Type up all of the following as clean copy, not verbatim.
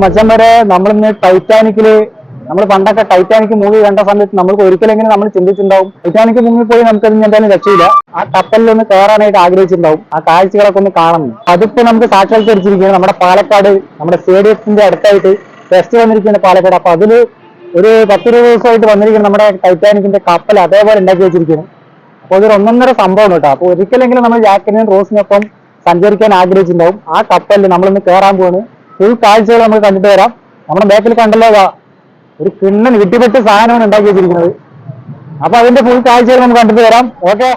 മച്ചന്മാരെ നമ്മളിന്ന് ടൈറ്റാനിക്കില് നമ്മൾ പണ്ടൊക്കെ ടൈറ്റാനിക് മൂവി കണ്ട സമയത്ത് നമ്മൾക്ക് ഒരിക്കലെങ്കിലും നമ്മൾ ചിന്തിച്ചിട്ടുണ്ടാവും ടൈറ്റാനിക് മുങ്ങിപ്പോയി നമുക്കത് എന്തായാലും രക്ഷയില്ല. ആ കപ്പലിൽ ഒന്ന് കയറാനായിട്ട് ആഗ്രഹിച്ചിട്ടുണ്ടാവും, ആ കാഴ്ചകളൊക്കെ ഒന്ന് കാണണം. അതിപ്പോ നമുക്ക് സാക്ഷാത്കരിച്ചിരിക്കുകയാണ് നമ്മുടെ പാലക്കാട്, നമ്മുടെ സ്റ്റേഡിയത്തിന്റെ അടുത്തായിട്ട് ഫെസ്റ്റ് വന്നിരിക്കുകയാണ് പാലക്കാട്. അപ്പൊ അതില് ഒരു 10-20 ദിവസമായിട്ട് വന്നിരിക്കുന്നത് നമ്മുടെ ടൈറ്റാനിക്കിന്റെ കപ്പൽ അതേപോലെ ഉണ്ടാക്കി വെച്ചിരിക്കുകയാണ്. അപ്പൊ അതൊരു ഒന്നൊന്നര സംഭവം കേട്ടോ. അപ്പൊ ഒരിക്കലെങ്കിലും നമ്മൾ ജാക്കിനും റോസിനൊപ്പം സഞ്ചരിക്കാൻ ആഗ്രഹിച്ചിട്ടുണ്ടാവും. ആ കപ്പലിൽ നമ്മളൊന്ന് കയറാൻ പോവാണ്. ഫുൾ കാഴ്ചകൾ നമ്മൾ കണ്ടിട്ട് വരാം. നമ്മുടെ ബാക്കിൽ കണ്ടല്ലോ ഒരു കിണ്ണൻ ഇട്ടിപ്പെട്ട് സാധനമാണ് ഉണ്ടാക്കി വെച്ചിരിക്കുന്നത്. അപ്പൊ അതിന്റെ ഫുൾ കാഴ്ചകൾ നമുക്ക് കണ്ടിട്ട് വരാം. ഓക്കെ.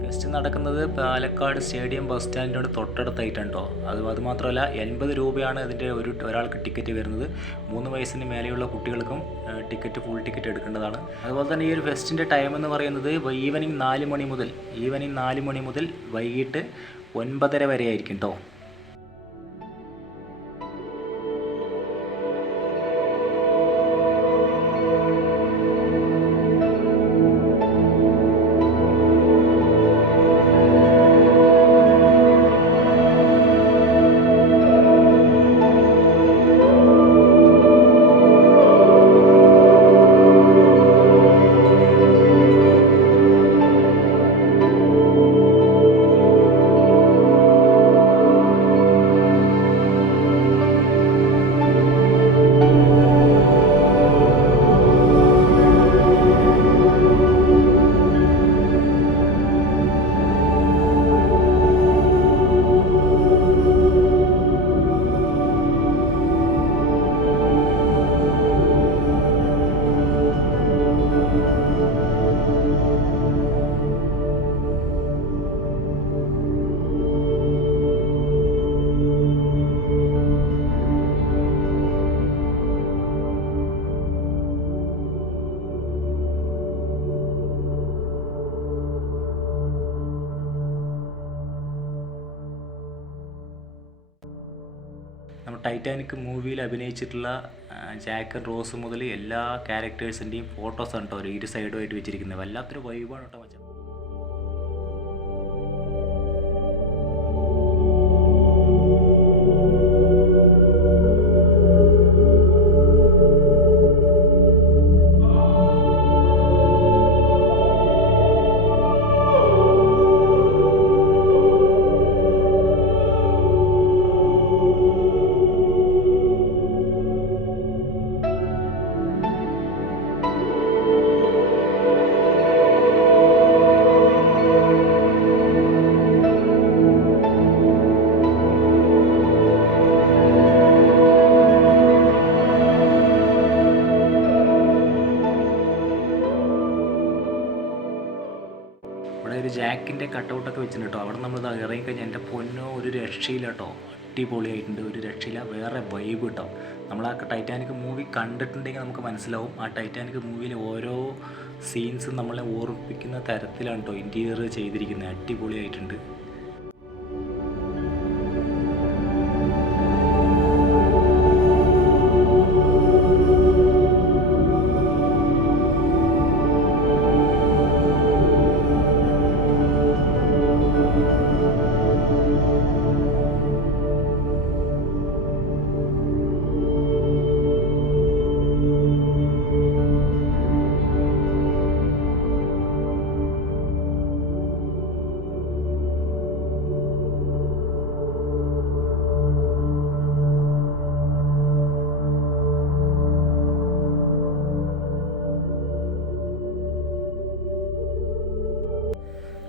ഫെസ്റ്റ് നടക്കുന്നത് പാലക്കാട് സ്റ്റേഡിയം ബസ് സ്റ്റാൻഡിനോട് തൊട്ടടുത്തായിട്ടാണ് കേട്ടോ. അത് മാത്രമല്ല 80 രൂപയാണ് ഇതിൻ്റെ ഒരാൾക്ക് ടിക്കറ്റ് വരുന്നത്. 3 വയസ്സിന് മേലെയുള്ള കുട്ടികൾക്കും ഫുൾ ടിക്കറ്റ് എടുക്കേണ്ടതാണ്. അതുപോലെ തന്നെ ഈ ഒരു ഫെസ്റ്റിൻ്റെ ടൈം എന്ന് പറയുന്നത് ഈവനിങ് 4 മണി മുതൽ വൈകിട്ട് 9:30 വരെ ആയിരിക്കും കേട്ടോ. നമ്മൾ ടൈറ്റാനിക് മൂവിയിൽ അഭിനയിച്ചിട്ടുള്ള ജാക്ക് ആൻഡ് റോസ് മുതൽ എല്ലാ ക്യാരക്ടേഴ്സിൻ്റെയും ഫോട്ടോസാണ് കേട്ടോ ഇരു സൈഡുമായിട്ട് വെച്ചിരിക്കുന്നത്. വല്ലാത്തൊരു വൈബാണ് കേട്ടോ മച്ചാ. ഇവിടെ ഒരു ജാക്കിൻ്റെ കട്ടൗട്ടൊക്കെ വെച്ചിട്ടുണ്ട് കേട്ടോ. അവിടെ നമ്മൾ ഇറങ്ങിക്കഴിഞ്ഞാൽ എൻ്റെ പൊന്നോ ഒരു രക്ഷയില്ല കേട്ടോ. അടിപൊളിയായിട്ടുണ്ട്, ഒരു രക്ഷയില്ല, വേറെ വൈബ് കേട്ടോ. നമ്മൾ ആ ടൈറ്റാനിക് മൂവി കണ്ടിട്ടുണ്ടെങ്കിൽ നമുക്ക് മനസ്സിലാവും. ആ ടൈറ്റാനിക് മൂവിയിലെ ഓരോ സീൻസും നമ്മളെ ഓർമ്മിപ്പിക്കുന്ന തരത്തിലാണ് കേട്ടോ ഇൻറ്റീരിയർ ചെയ്തിരിക്കുന്നത്. അടിപൊളിയായിട്ടുണ്ട്.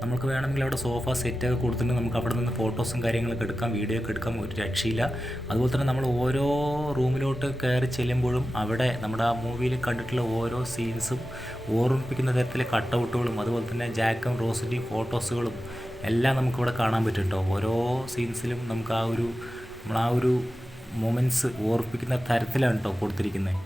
നമുക്ക് വേണമെങ്കിൽ അവിടെ സോഫ സെറ്റൊക്കെ കൊടുത്തിട്ട് നമുക്ക് അവിടെ നിന്ന് ഫോട്ടോസും കാര്യങ്ങളൊക്കെ എടുക്കാം, വീഡിയോ ഒക്കെ എടുക്കാം, ഒരു രക്ഷയില്ല. അതുപോലെ തന്നെ നമ്മൾ ഓരോ റൂമിലോട്ട് കയറി ചെല്ലുമ്പോഴും അവിടെ നമ്മുടെ ആ മൂവിയിൽ കണ്ടിട്ടുള്ള ഓരോ സീൻസും ഓർമ്മിപ്പിക്കുന്ന തരത്തിലെ കട്ടൗട്ടുകളും അതുപോലെ തന്നെ ജാക്കും റോസിൻ്റെയും ഫോട്ടോസുകളും എല്ലാം നമുക്കിവിടെ കാണാൻ പറ്റും കേട്ടോ. ഓരോ സീൻസിലും നമുക്ക് ആ ഒരു മൊമെൻറ്റ്സ് ഓർമ്മിപ്പിക്കുന്ന തരത്തിലാണ് കേട്ടോ കൊടുത്തിരിക്കുന്നത്.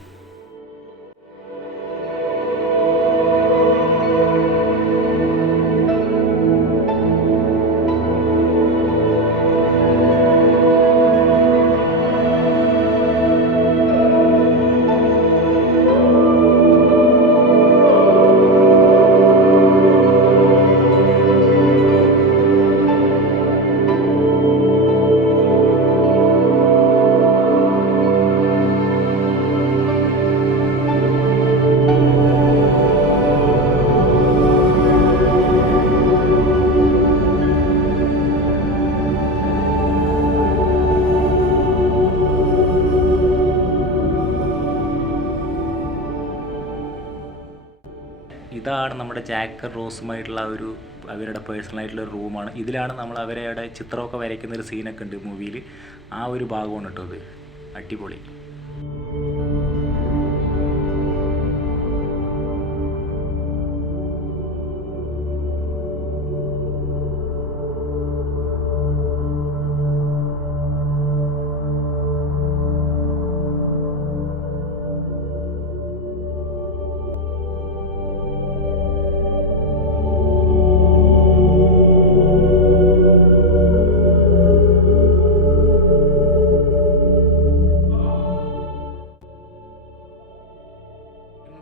ഇതാണ് നമ്മുടെ ജാക്ക് റോസുമായിട്ടുള്ള ഒരു അവരുടെ പേഴ്സണലായിട്ടുള്ള ഒരു റൂമാണ്. ഇതിലാണ് നമ്മൾ അവരുടെ ചിത്രമൊക്കെ വരയ്ക്കുന്ന ഒരു സീനൊക്കെ ഉണ്ട് മൂവിയിൽ. ആ ഒരു ഭാഗമാണ് കേട്ടോ ഇത്. അടിപൊളി.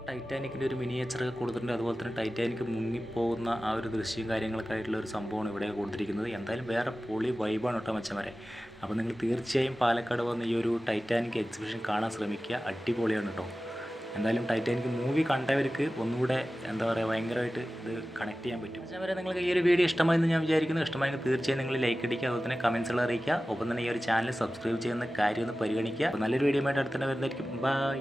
ടൈറ്റാനിക്കിൻ്റെ ഒരു മിനിയേച്ചറൊക്കെ കൊടുത്തിട്ടുണ്ട്. അതുപോലെ തന്നെ ടൈറ്റാനിക് മുങ്ങിപ്പോകുന്ന ആ ഒരു ദൃശ്യം കാര്യങ്ങളൊക്കെ ആയിട്ടുള്ള ഒരു സംഭവമാണ് ഇവിടെ കൊടുത്തിരിക്കുന്നത്. എന്തായാലും വേറെ പൊളി വൈബാണ് കേട്ടോ മച്ചന്മാരെ. അപ്പോൾ നിങ്ങൾ തീർച്ചയായും പാലക്കാട് വന്ന് ഈ ഒരു ടൈറ്റാനിക് എക്സിബിഷൻ കാണാൻ ശ്രമിക്കുക. അടിപൊളിയാണ് കേട്ടോ. എന്തായാലും ടൈറ്റാനിക് മൂവി കണ്ടവർക്ക് ഒന്നുകൂടെ എന്താ പറയുക ഭയങ്കരമായിട്ട് ഇത് കണക്ട് ചെയ്യാൻ പറ്റും. മച്ചന്മാരെ, നിങ്ങൾക്ക് ഈ ഒരു വീഡിയോ ഇഷ്ടമായെന്ന് ഞാൻ വിചാരിക്കുന്നു. ഇഷ്ടമായെങ്കിൽ തീർച്ചയായും നിങ്ങൾ ലൈക്ക് അടിക്കുക, അതുപോലെ തന്നെ കമൻസുകൾ അറിയിക്കുക. ഒപ്പം തന്നെ ഈ ഒരു ചാനൽ സബ്സ്ക്രൈബ് ചെയ്യുന്ന കാര്യം ഒന്ന് പരിഗണിക്കുക. നല്ലൊരു വീഡിയോ ആയിട്ട് അടുത്ത് തന്നെ വരുന്നതായിരിക്കും. ബൈ.